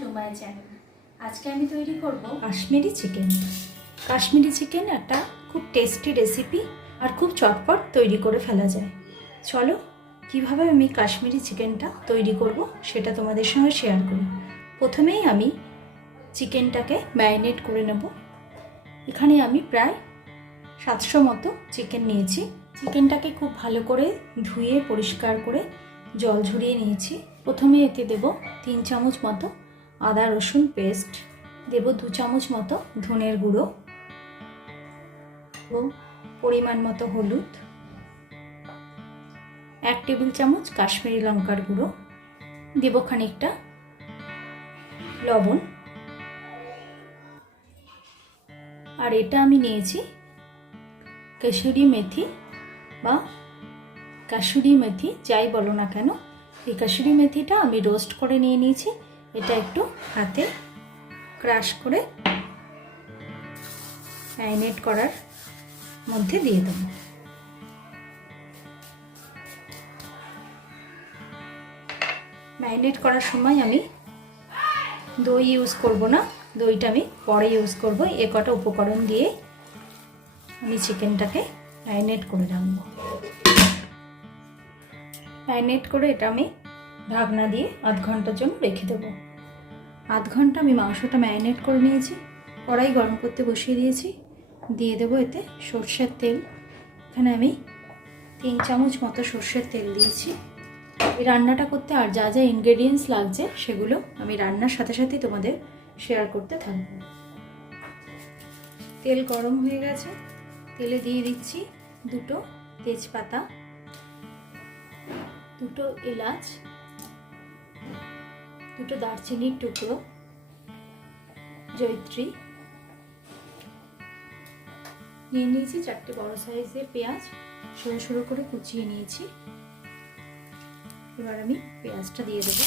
To my channel. আজকে আমি তৈরি করব কাশ্মীরি চিকেন। কাশ্মীরি চিকেন একটা খুব টেস্টি রেসিপি আর খুব চটপট তৈরি করে ফেলা যায়। চলো কিভাবে আমি কাশ্মীরি চিকেনটা তৈরি করব সেটা তোমাদের সঙ্গে শেয়ার করি। প্রথমেই আমি চিকেনটাকে ম্যারিনেট করে নেব। এখানে আমি প্রায় 700 মতো চিকেন নিয়েছি। চিকেনটাকে খুব ভালো করে ধুয়ে পরিষ্কার করে জল ঝরিয়ে নিয়েছি। প্রথমে এতে দেব 3 চামচ মতো আদা রসুন পেস্ট, দেব 2 চামচ মতো ধনের গুঁড়ো এবং পরিমাণ মতো হলুদ, 1 টেবিল চামচ কাশ্মীরি লঙ্কার গুঁড়ো, দেব খানিকটা লবণ। আর এটা আমি নিয়েছি কাসুরি মেথি বা কাসুরি মেথি যাই বলো না কেন, এই কাসুরি মেথিটা আমি রোস্ট করে নিয়ে নিয়েছি। এটা একটু হাতে ক্রাশ করে ম্যারিনেট করার মধ্যে দিয়ে দেবো। ম্যারিনেট করার সময় আমি দই ইউজ করব না, দইটা আমি পরে ইউজ করব। এ কটা উপকরণ দিয়ে আমি চিকেনটাকে ম্যারিনেট করে রাখবো। ম্যারিনেট করে এটা আমি ঢাকনা দিয়ে আধ ঘন্টার জন্য রেখে দেবো। আধ ঘন্টা আমি মাংসটা ম্যারিনেট করে নিয়েছি। কড়াই গরম করতে বসিয়ে দিয়েছি। দিয়ে দেবো এতে সর্ষের তেল। এখানে আমি 3 চামচ মতো সর্ষের তেল দিয়েছি। এই রান্নাটা করতে আর যা যা ইনগ্রেডিয়েন্টস লাগছে সেগুলো আমি রান্নার সাথে সাথে তোমাদের শেয়ার করতে থাকবো। তেল গরম হয়ে গেছে, তেলে দিয়ে দিচ্ছি 2টো তেজপাতা, 2টো এলাচ, 2টো দারচিনির টুকরো, জয়িত্রী, নিয়ে নিয়েছি 4টে বড় সাইজের পেঁয়াজ সরু সরু করে কুচিয়ে নিয়েছি। এবার আমি পেঁয়াজটা দিয়ে দেবো।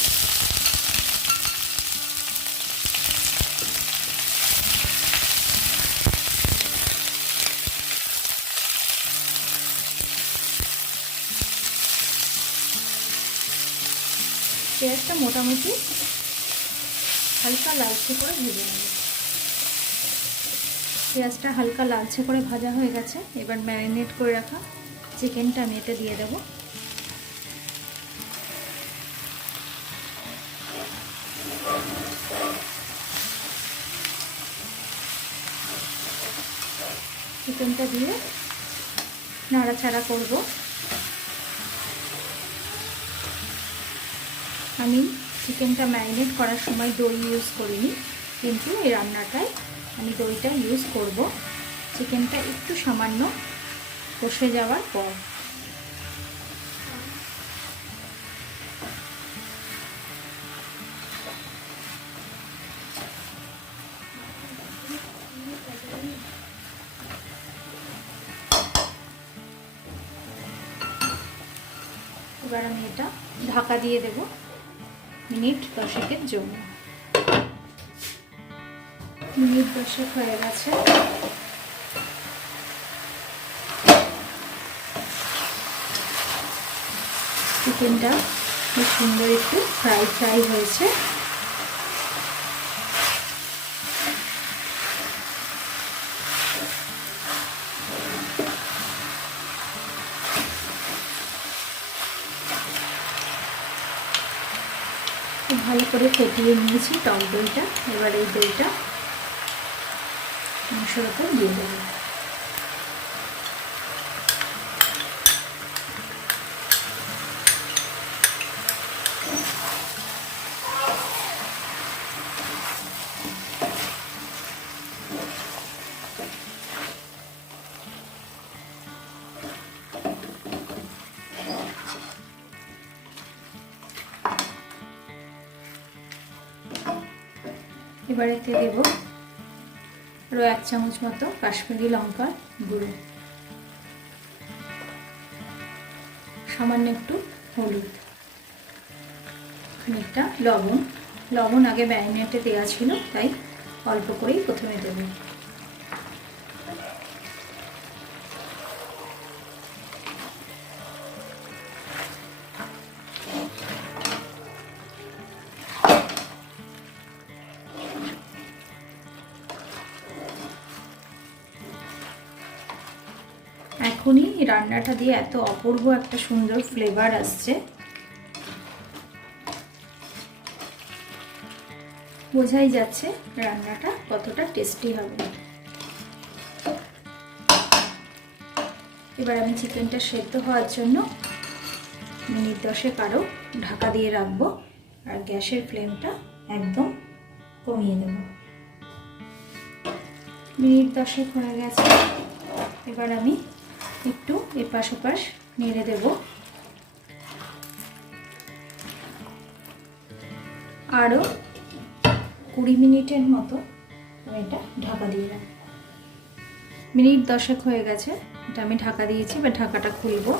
পেঁয়াজটা মোটামুটি হালকা লালচে করে ভেজে নেব। পেঁয়াজটা হালকা লালচে করে ভাজা হয়ে গেছে। এবার ম্যারিনেট করে রাখা চিকেনটা আমি এটা দিয়ে দেবো। চিকেনটা দিয়ে নাড়াচাড়া করব। আমি চিকেনটা ম্যারিনেট করার সময় দই ইউজ করিনি, কিন্তু এই রান্নাটায় আমি দইটা ইউজ করব চিকেনটা একটু সামান্য কষে যাওয়ার পর। এবার আমি এটা ঢাকা দিয়ে দেব মিনিট 10-এর জন্য। মিনিট 10 হয়ে গেছে। চিকেনটা খুব সুন্দর একটু ফ্রাই হয়েছে। ভালো করে ফেটিয়ে নিয়েছি টক দইটা। এবার এই দইটা মাংসের উপর দিয়ে দেবো। এবার এতে দেব আরও 1 চামচ মতো কাশ্মীরি লঙ্কার গুঁড়ো, সামান্য একটু হলুদ, খানিকটা লবণ আগে ম্যারিনেটে দেওয়া ছিল তাই অল্প করেই প্রথমে দেব। এখনই রান্নাটা দিয়ে এত অপূর্ব একটা সুন্দর ফ্লেভার আসছে, বোঝাই যাচ্ছে রান্নাটা কতটা টেস্টি হবে। এবার আমি চিকেনটা সেদ্ধ হওয়ার জন্য মিনিট 10 আরও ঢাকা দিয়ে রাখবো, আর গ্যাসের ফ্লেমটা একদম কমিয়ে দেব। মিনিট 10 হয়ে গেছে। এবার আমি একটু এপাশ ওপাশ নেড়ে দেব। আরও 20 মিনিটের মতো আমি এটা ঢাকা দিয়ে রাখবো। মিনিট 10 হয়ে গেছে, এটা আমি ঢাকা দিয়েছি। এবার ঢাকাটা খুলবো।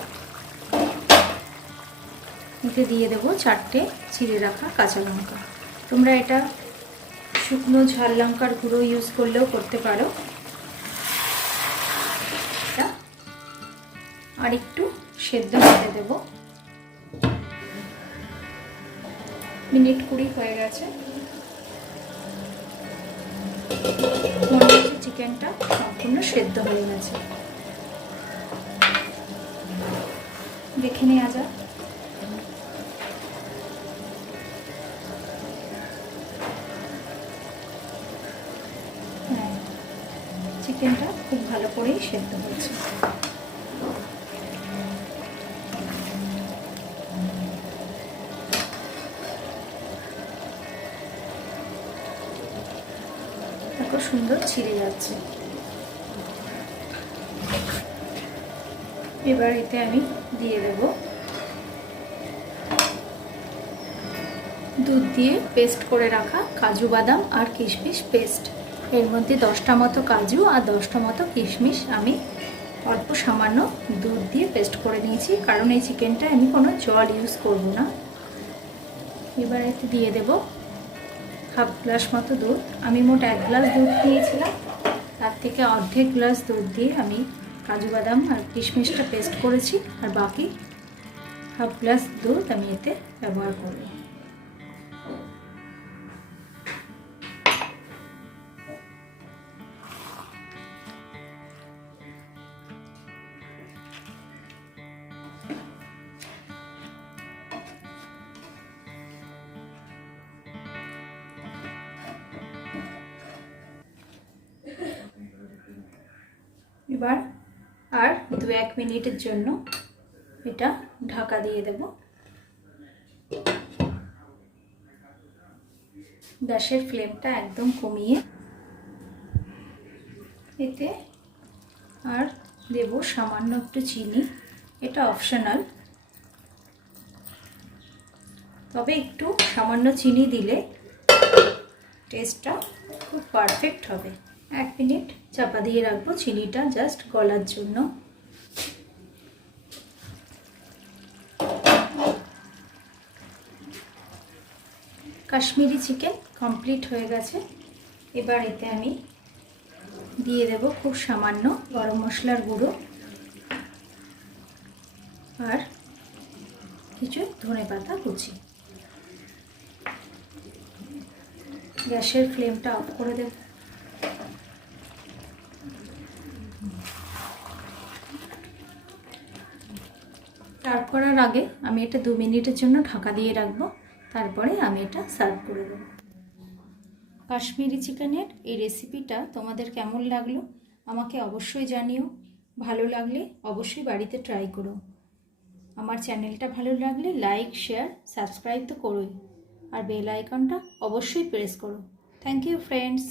এতে দিয়ে দেবো 4টে চিড়ে রাখা কাঁচা লঙ্কা। তোমরা এটা শুকনো ঝাল লঙ্কার গুঁড়ো ইউজ করলেও করতে পারো। আর একটু সেদ্ধ হতে দেব। মিনিট 20 হয়ে গেছে। মনে হচ্ছে চিকেনটা সম্পূর্ণ সেদ্ধ হয়ে গেছে। দেখে নেওয়া যাক। হ্যাঁ, চিকেনটা খুব ভালো করেই সেদ্ধ হয়েছে। দেখো সুন্দর ছিঁড়ে যাচ্ছে। এবার এতে আমি দিয়ে দেব দুধ দিয়ে পেস্ট করে রাখা কাজু বাদাম আর কিশমিশ পেস্ট। এর মধ্যে 10টা মতো কাজু আর 10টা মতো কিশমিশ আমি অল্প সামান্য দুধ দিয়ে পেস্ট করে নিয়েছি, কারণ এই চিকেনটা আমি কোনো জল ইউজ করব না। এবার এতে দিয়ে দেব হাফ গ্লাস মতো দুধ। আমি মোট 1 গ্লাস দুধ নিয়েছিলাম, তার থেকে অর্ধেক গ্লাস দুধ দিয়ে আমি কাজু বাদাম আর কিশমিশটা পেস্ট করেছি, আর বাকি হাফ গ্লাস দুধ আমি এতে ব্যবহার করব। এবার আর 2-1 মিনিটের জন্য এটা ঢাকা দিয়ে দেব। গ্যাসের ফ্লেমটা একদম কমিয়ে এতে আর দেব সামান্য একটু চিনি। এটা অপশনাল, তবে একটু সামান্য চিনি দিলে টেস্টটা খুব পারফেক্ট হবে। 1 মিনিট চাপা দিয়ে রাখবো চিনিটা জাস্ট গলার জন্য। কাশ্মীরি চিকেন কমপ্লিট হয়ে গেছে। এবার এতে আমি দিয়ে দেব খুব সামান্য গরম মশলার গুঁড়ো আর কিছু ধনেপাতা কুচি। গ্যাসের ফ্লেমটা অফ করে দেব। সার্ভ করার আগে আমি এটা 2 মিনিটের জন্য ঢাকা দিয়ে রাখবো, তারপরে আমি এটা সার্ভ করে দেব। কাশ্মীরি চিকেনের এই রেসিপিটা তোমাদের কেমন লাগলো আমাকে অবশ্যই জানিও। ভালো লাগলে অবশ্যই বাড়িতে ট্রাই করো। আমার চ্যানেলটা ভালো লাগলে লাইক, শেয়ার, সাবস্ক্রাইব তো করোই, আর বেল আইকনটা অবশ্যই প্রেস করো। Thank you friends.